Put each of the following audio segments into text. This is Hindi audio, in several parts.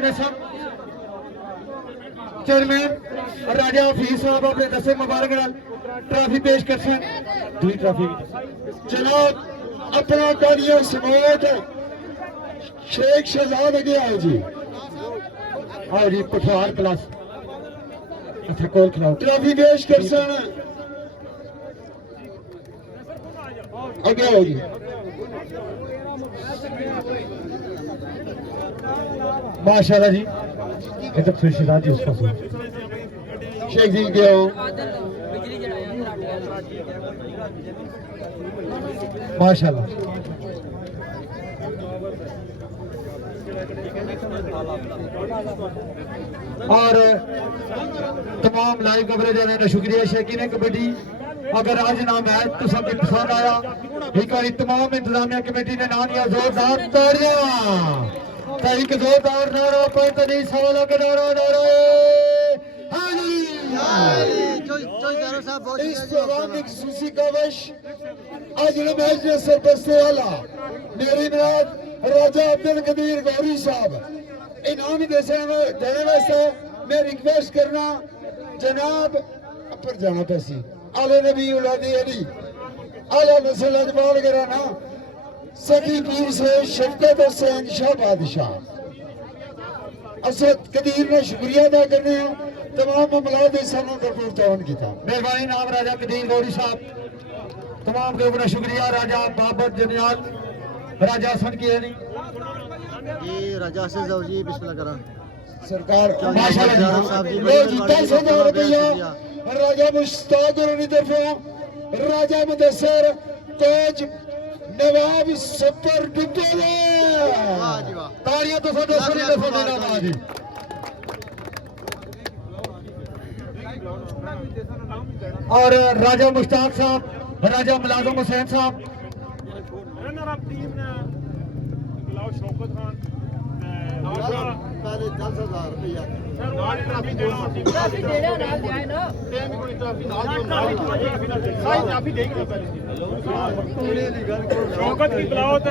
नसम चेयरमैन राजा हफीज साहब अपने दसे मुबारक ट्रॉफी पेश कर दूसरी ट्रॉफी जनाब अपना तालियां समेत शेख शहजाद अगे आओ जी। आओ जी पठवार प्लस अच्छा कोल खिलाओ ट्रॉफी पेश कर अगे आओ जी। माशाल्लाह जी ये तो खुर्शीदा जी उसका शेख जी के आओ माशाल्लाह। और तमाम लाइव कवरेज का शुक्रिया शेखीन कबड्डी। अगर आज ना मैच तो सबको पसंद आया एक बार तमाम इंतजामिया कमेटी ने ना दिया जोरदार तालियां एक जोरदार नारा पैंतालीस सवालों के नारा नारा इस प्रोग्राम की खुसूसी कावश आज मैच ने सरपरस्ती वाला मेरी नाद राजा अब्दुल कदीर गौरी साहब इनाम देने वास्ते मैं रिक्वेस्ट करना जनाब पर जाना पैसी आले नबी औलादी अली आला नस्ल अजमाल कराना सखी पीर से शफकत हुसैन शाह बादशाह असद कदीर ने शुक्रिया अदा करने तमाम मामला सानू भरपूर तावन किया। मेहरबानी नाम राजा कदीर गौरी साहब तमाम के ऊपर शुक्रिया। राजा बाबर जनियाल राजा हसन की अली जी राजा से जाओ जी बिस्मिल्लाह करा सरकार साहब जी रुपया राजा मुश्ताक तरफों राजा मुदस्सर कोच नवाब सुपर डुबोले तालियां तो साडे सुनी दफा देना बाजी। और राजा मुश्ताक साहब राजा मुलाजम हुसैन साहब शौकत की बलावत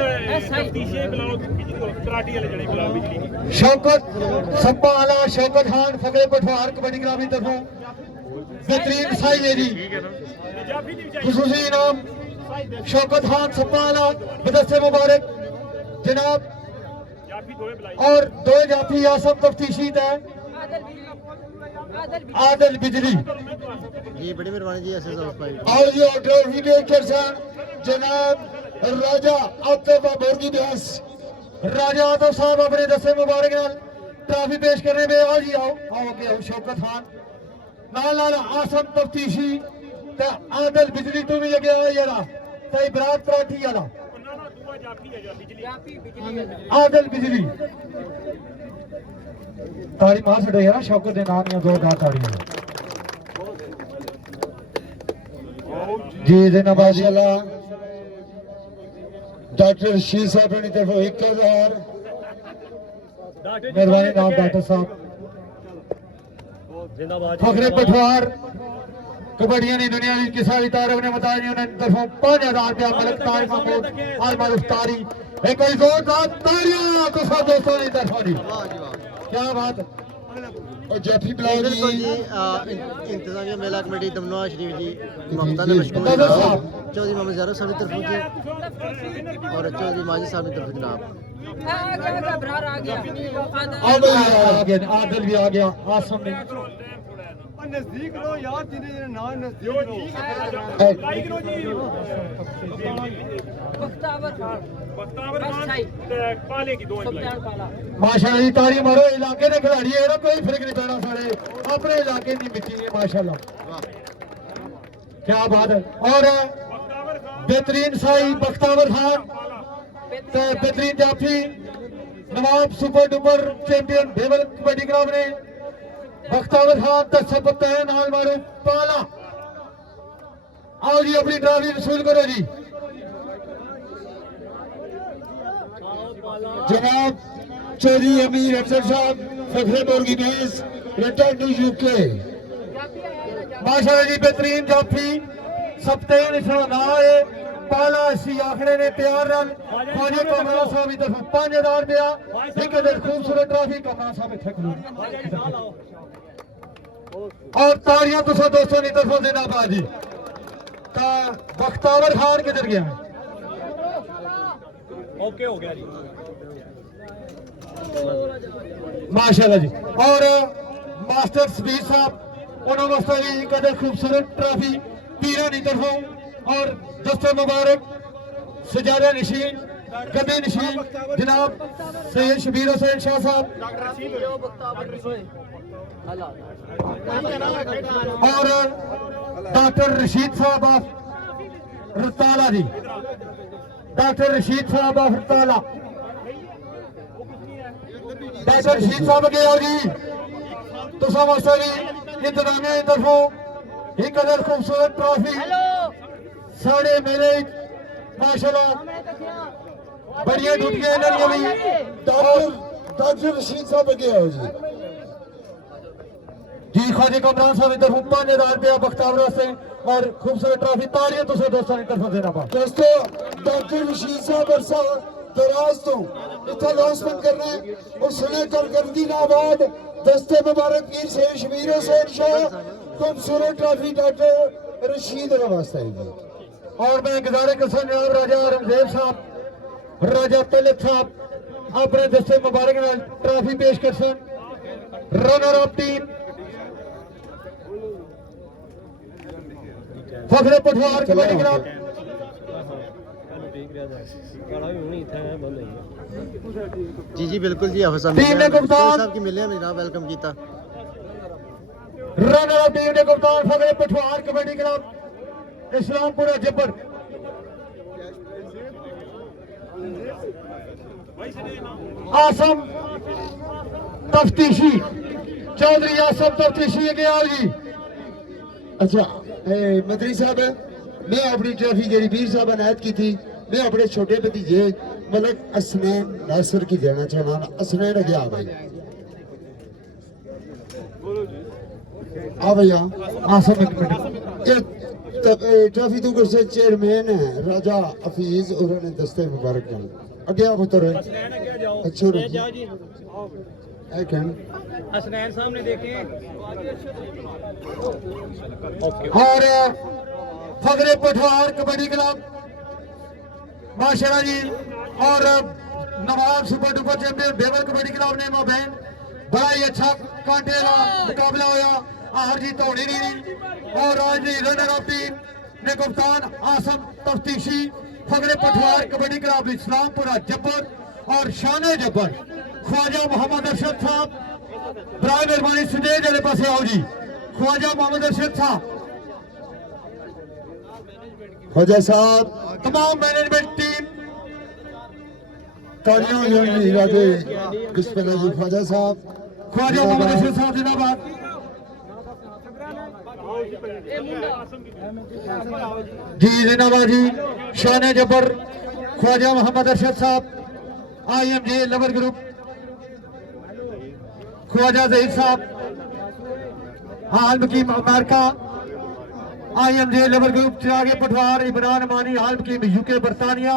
शौकत सब्बा आला शौकत खान फकरे पठवार कबड्डी ग्रामी तरफों बेहतरीन साई मेरी खुसूसी इनाम शौकत खान सब्बा आला बदस्ते मुबारक जनाब और दो जाफी आसम तफ्तीशी है आदल बिजली जी बड़ी मेहरबानी जी ऐसे और ये ट्रॉफी के जनाब राजा आतिफ बोरगी ब्यास राजा आतिफ साहब अपने दसे मुबारक ट्रॉफी पेश करने में आओ जी आओ के शौकत खान नाल आसम तफ्तीशी आदल बिजली तू भी लगे जरा बरात पराठी वाला आदल बिजली ताड़ी मां छड़े यार शौकत दे नाम या जोरदार ताड़ियां जी जनाबाजी माशाल्लाह डॉक्टर शीर साहब ने तरफ 1000 मेहरबानी नाम डॉक्टर साहब फखरे पठवार कबड्डियां की दुनिया की किसा भी तारक ने बताया नहीं उन्हें तरफों 5000 रुपया मलक तारिफ महमूद आलमा इफ्तारी एक कोई जोरदार तालियां तो सब दोस्तों की तरफों दी क्या बात और जैफी ब्लाउज जी इंतजामिया मेला कमेटी दमनवा शरीफ जी ममता ने मशकूर चौधरी मोहम्मद ज़ारो साहब की तरफ जी और चौधरी माजिद साहब की तरफ जनाब आदल भी आ गया आसम ने नजदीक लो यार जिन्हें ना नजदीक माशाल्लाह जी ताड़ी मारो इलाके के खिलाड़ी है ना कोई फर्क नहीं पैना सारे अपने इलाके की मिट्टी है माशाल्लाह क्या बात है। और बेहतरीन साई बख्तावर खान बेहतरीन जाफी नवाब सुपर डुपर चैंपियन भेवल कबड्डी ग्राम ने बख्तावर खान तस्बत है नाल मारो पाला आओ जी अपनी ट्रॉफी वसूल करो जी। जनाब चौधरी अमीर अफसर साहब फखरे बोरगी बेस रिटर्न टू यूके माशाल्लाह जी बेहतरीन जाफी सप्तेन ना है पाला सी आखड़े ने तैयार रन ख्वाजा कमरा साहब की तरफ 5000 रुपया एक अदर खूबसूरत ट्रॉफी कमरा साहब इत्थे खड़ो और ताड़ियां तुसा दोस्तों की तरफों जिंदाबाद जी ता बख्तावर खान किधर गया ओके हो गया जी माशाल्लाह जी और मास्टर सबीर साहब उन्होंने वास्ते भी कदर खूबसूरत ट्रॉफी पीरा की तरफों और दस्ते मुबारक सजादा नशीन कदे नशीन जनाब सैयद शबीर हुसैन शाह साहब और डॉक्टर रशीद साहब ऑफ रताला जी डॉक्टर रशीद साहब ऑफ रताला डॉक्टर रशीद साहब के आओ जी तुसा वास्ते भी इंतजामिया की तरफों एक अदर खूबसूरत ट्रॉफी साढ़े मेले माशाल्लाह बड़िया टूटियां इन्होंने भी डॉक्टर रशीद साहब अगे आओ जी जी ख्वाजा कमरान साहब की तरफ 5000 रुपया बख्तावर से और खूबसूरत ट्रॉफी ताड़ियां तुसे दोस्तों की तरफ देना पा दोस्तों डॉक्टर रशीद साहब अरसा दराज तो इतना लॉन्चमेंट कर रहे हैं और सुने करगर्दी नाबाद दस्ते मुबारक पीर से शबीर हुसैन शाह खूबसूरत ट्रॉफी डॉक्टर रशीद वास्ते और मैं गुजारे किसान जनाब राजा रमजेब साहब राजा तलत साहब अपने दस्ते मुबारक नाल ट्रॉफी पेश कर सन runner up team Fakhre Pathwar kabaddi club जी जी बिल्कुल जी हाफिज टीम ने कप्तान साहब की मिले में जनाब वेलकम किया रनर अप टीम ने कप्तान फखरे पठवार कबड्डी क्लब इस्लामपुरा जब्बर आसम तफ्तीशी चौधरी आसम तफ्तीशी के आओ जी अच्छा मंत्री साहब मैं अपनी ट्रॉफी जी पीर साहब अनायत की थी मैं अपने छोटे भतीजे मतलब असनैन नासिर की देना चाहना असनैन गया भाई आ भैया आसम एक मिनट ट्रॉफी तो से चेयरमैन है राजा हफीज उन्होंने दस्ते मुबारक कर अगे आप उतर अच्छा हसनैन साहब ने देखे और फगरे पठवार कबड्डी क्लब माशाल्लाह जी और Nawab super duper champion Bewar kabaddi club ने मोबैन बड़ा ही अच्छा कांटे का मुकाबला होया हार जीत होनी नहीं और आज दी रनर अप टीम ने कप्तान आसम तफ्तीशी फगरे पठवार कबड्डी क्लब इस्लामपुरा जब्बर और शाने जब्बर ख्वाजा मोहम्मद अरशद साहब बराए मेहरबानी स्टेज वाले पास आओ जी ख्वाजा मोहम्मद अरशद साहब ख्वाजा साहब तमाम मैनेजमेंट टीम तालियां हो जाएंगी राजे बिस्मिल्लाह जी ख्वाजा साहब ख्वाजा मोहम्मद अरशद साहब जिंदाबाद जी जिंदाबाद जी शान जबर ख्वाजा मोहम्मद अरशद साहब IMJ lover group Khwaja Zahid साहब हाल की अमेरिका IMJ लवर ग्रुप चिरागे पठवार इमरान मानी हाल की UK बरतानिया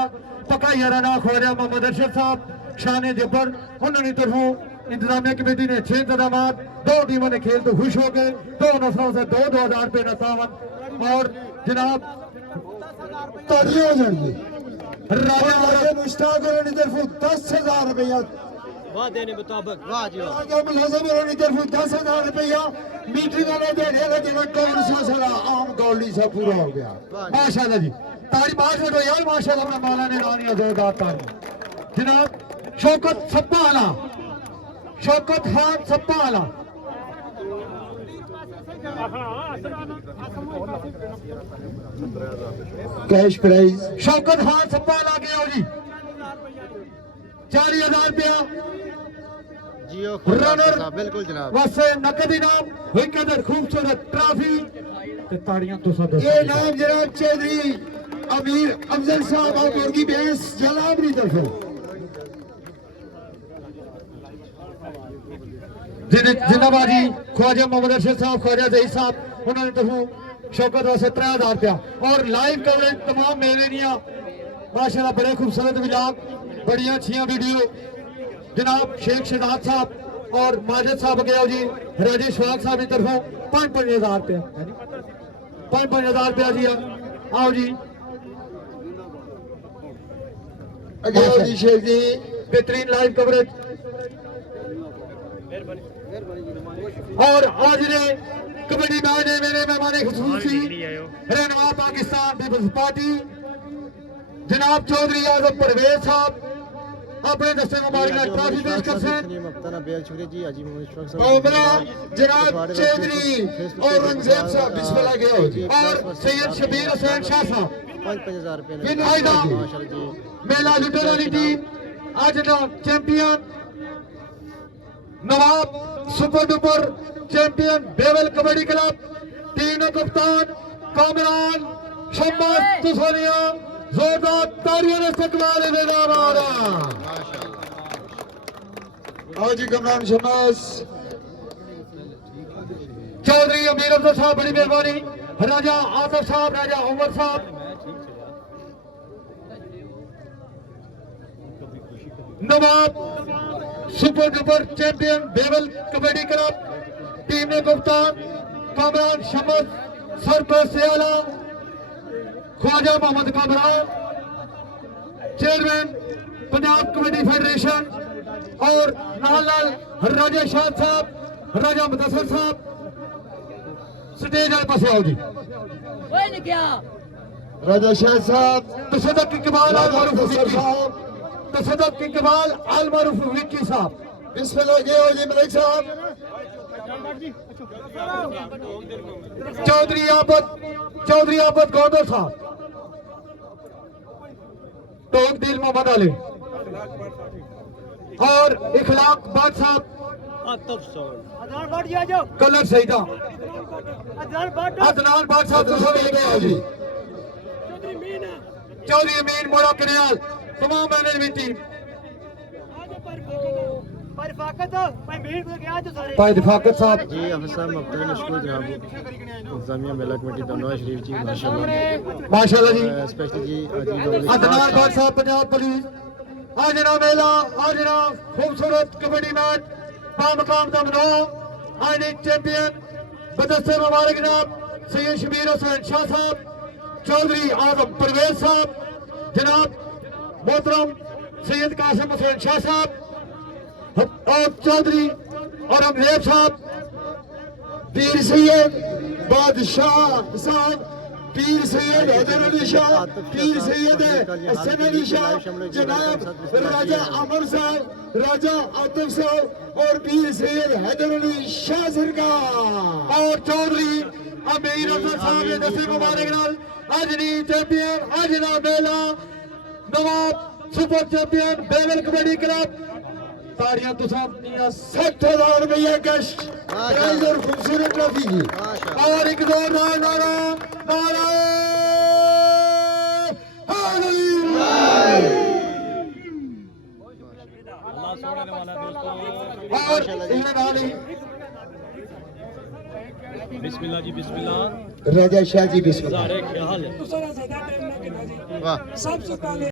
पक्का याराना ख्वाजा मोहम्मद अरशद साहब शान जबर उन्होंने तरफों इंतजामिया कमेटी ने 6 इंतजाम दो टीमों ने खेल तो खुश हो गए दो नफरों से 2,000 रुपये नतावन और जनाब तालियां हो जाएंगी राजा राजा मुश्ताक और तरफों 10,000 रुपया वादे ने मुताबिक वाह जी वाह राजा मुलाजिम और तरफों 10,000 रुपया मीटिंग वाले दे रहे थे जिन्हें कौन सा सारा आम गौली सा पूरा हो गया माशाल्लाह जी तारी बात हो यार माशाल्लाह अपना मौला ने रानिया जोरदार ताली जनाब शौकत सप्पा आला शौकत खान सप्पा आला कैश प्राइज शौकत खान सप्पा आला के आओ जी 40,000 रुपया जियो ख्वाजा रनर साहब बिल्कुल जनाब वैसे नकद इनाम एक कदर खूबसूरत ट्रॉफी ते ताड़ियां तो सब ये नाम जनाब चौधरी अमीर अफजल साहब और मुर्गी भैंस जलावरी तरफों जिंदाबाद जी ख्वाजा मोहम्मद अरशद साहब ख्वाजा जहीद साहब उन्होंने तरफों शौकत वास्ते 3000 रुपया और लाइव कवरेज तमाम मेले दियां माशाल्लाह बड़े खूबसूरत विलाग बड़ियां अच्छियां वीडियो जनाब शेख शहजाद साहब और माजिद साहब गए जी राजेश वाग साहब की तरफों 5-5 हज़ार रुपया 5-5 हज़ार रुपया जी आओ जी अगे आओ जी शेख जी बेहतरीन लाइव कवरेज और आज ने कबड्डी मैच में मेरे मेहमान खुसूसी रहनुमा पाकिस्तान पीपल्स पार्टी जनाब चौधरी आजम परवेज साहब अपने दस्ते मुबारक का ट्रॉफी पेश कर सकते मफ्ताना बेहद शुक्रिया जी हाजी मोहम्मद इशफाक साहब मामला जनाब चौधरी औरंगजेब साहब बिस्मिल्लाह के आओ जी और सैयद शबीर हुसैन शाह साहब 5,000 रुपये बिन आयदा माशाल्लाह जी मेला लुटेरा वाली टीम आज का champion Nawab super duper champion Bewal kabaddi club team का कप्तान कामरान शम्बाज तुसानिया जोरदार तालियों से इस्तकबाल देना हमारा आओ जी कमरान शमास चौधरी अमीर अफजल साहब बड़ी मेहरबानी राजा आसिफ साहब राजा उमर साहब Nawab super duper champion Bewal kabaddi club team ने कप्तान कामरान शमस सरपंच सियाला ख्वाजा मोहम्मद कामरान चेयरमैन पंजाब कबड्डी फेडरेशन और नाल राजा शाह साहब राजा मुदस्सिर साहब स्टेज वाले पास आओ जी राजा शाह साहब तसदक इकबाल अल राजा मारूफ मुदस्सिर विक्की साहब तसदक इकबाल अल मारूफ विक्की साहब बिस्मिल्लाह के आओ जी मलिक साहब चौधरी आबद गौदर साहब टोक दिल मोहम्मद अली और इखलाक बाद साहब कलर सईदा अदनान बाद साहब बिस्मिल्लाह के आओ जी चौधरी अमीन मोड़ा करियाल तमाम मैनेजमेंट टीम भाई रिफाकत साहब जी हाफिज साहब मफ्ताना मशकूर जनाब इंतजामिया मेला कमेटी दमनवा शरीफ जी माशाल्लाह माशाल्लाह जी स्पेशली जी हाजी अदनान बाद साहब पंजाब पुलिस आज ना मेला आज ना खूबसूरत कबड्डी मैच बामकाम दमनवा आज चैंपियन बदस्ते मुबारक जनाब सैयद शबीर हुसैन शाह साहब चौधरी आजम परवेज साहब जनाब मोहतरम सैयद कासिम हुसैन शाह साहब और चौधरी और अंग्रेज साहब पीर सैयद बादशाह साहब पीर सैयद हैदर अली शाह पीर सैयद हसन अली शाह जनाब राजा अमर साहब राजा आतिफ साहब और पीर सैयद हैदर अली शाह सरकार और चौधरी अमीर अफजल साहब ने दस्ते मुबारक नाल आज दी चैंपियन आज दा मेला Nawab super champion Bewal kabaddi club ताड़ियां तुसां दियां 60,000 रुपया कैश प्राइज और खूबसूरत ट्रॉफी जी और एक दो नारा नारा और इन्हें नाल ही बिस्मिल्लाह जी बिस्मिल्लाह राजा शाह जी बिस्मिल्लाह सारे ख्याल है वाह सबसे पहले